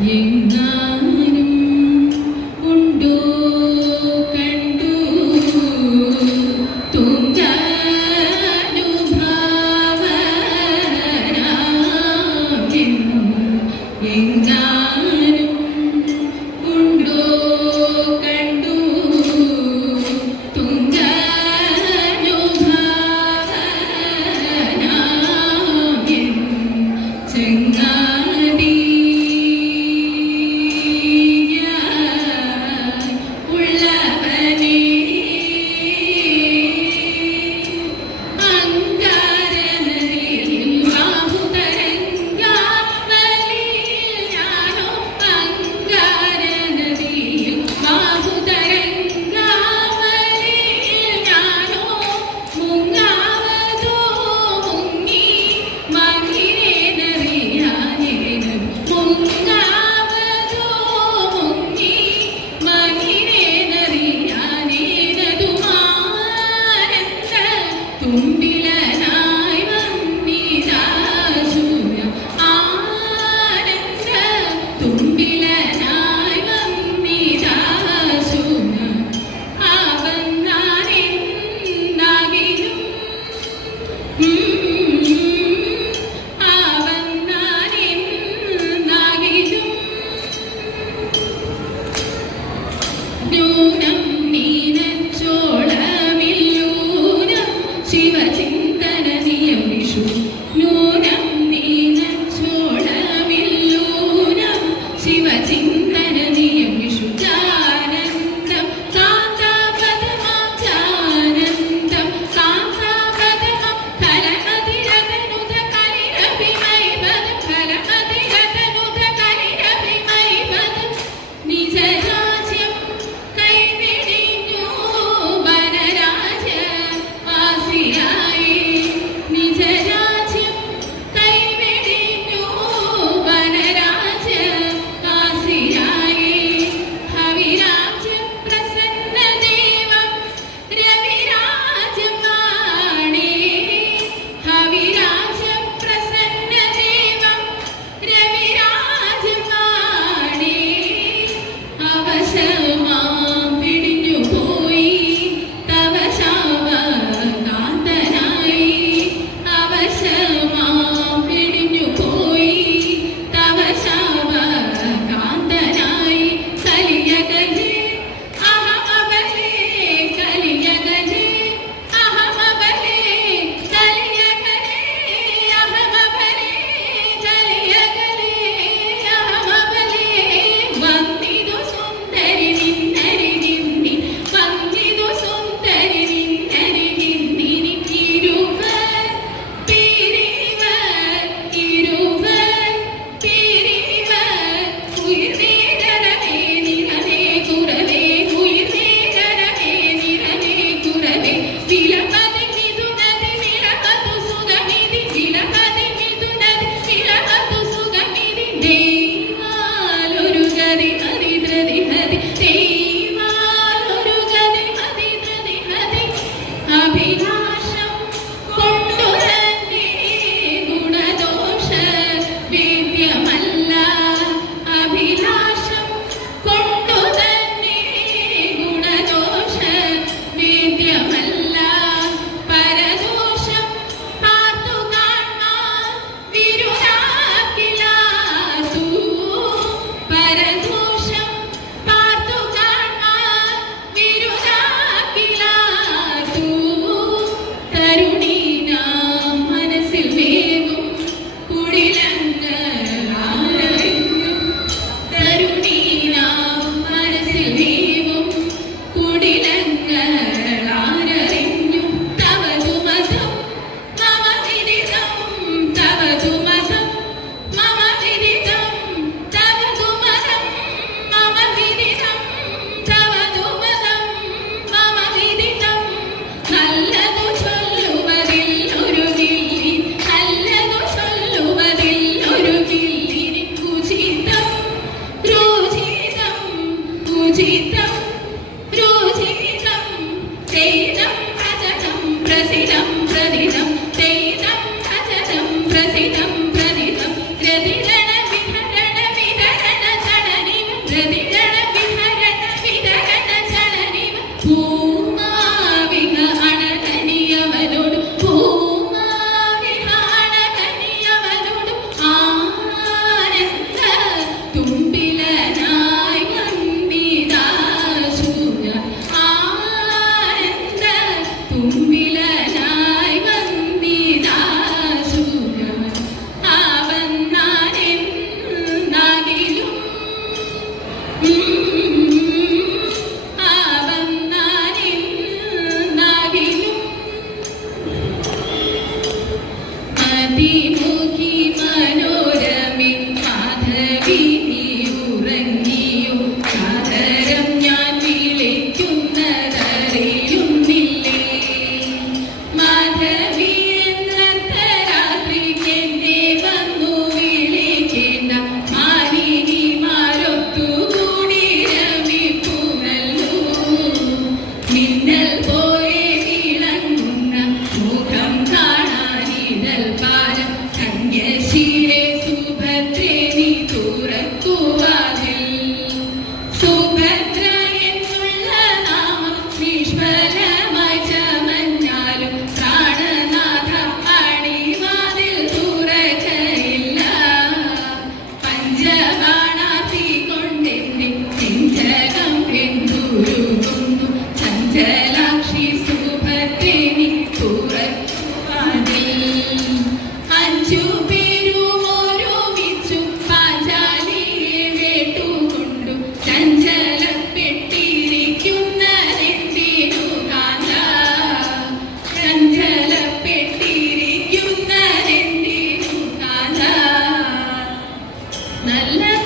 You know. നല്ല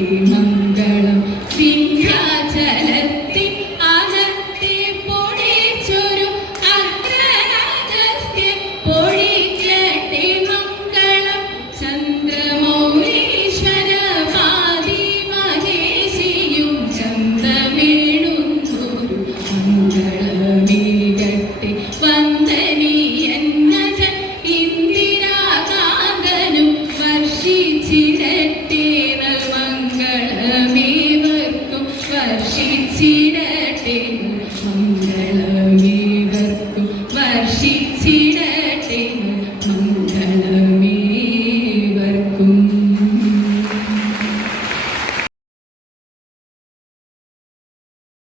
Amen.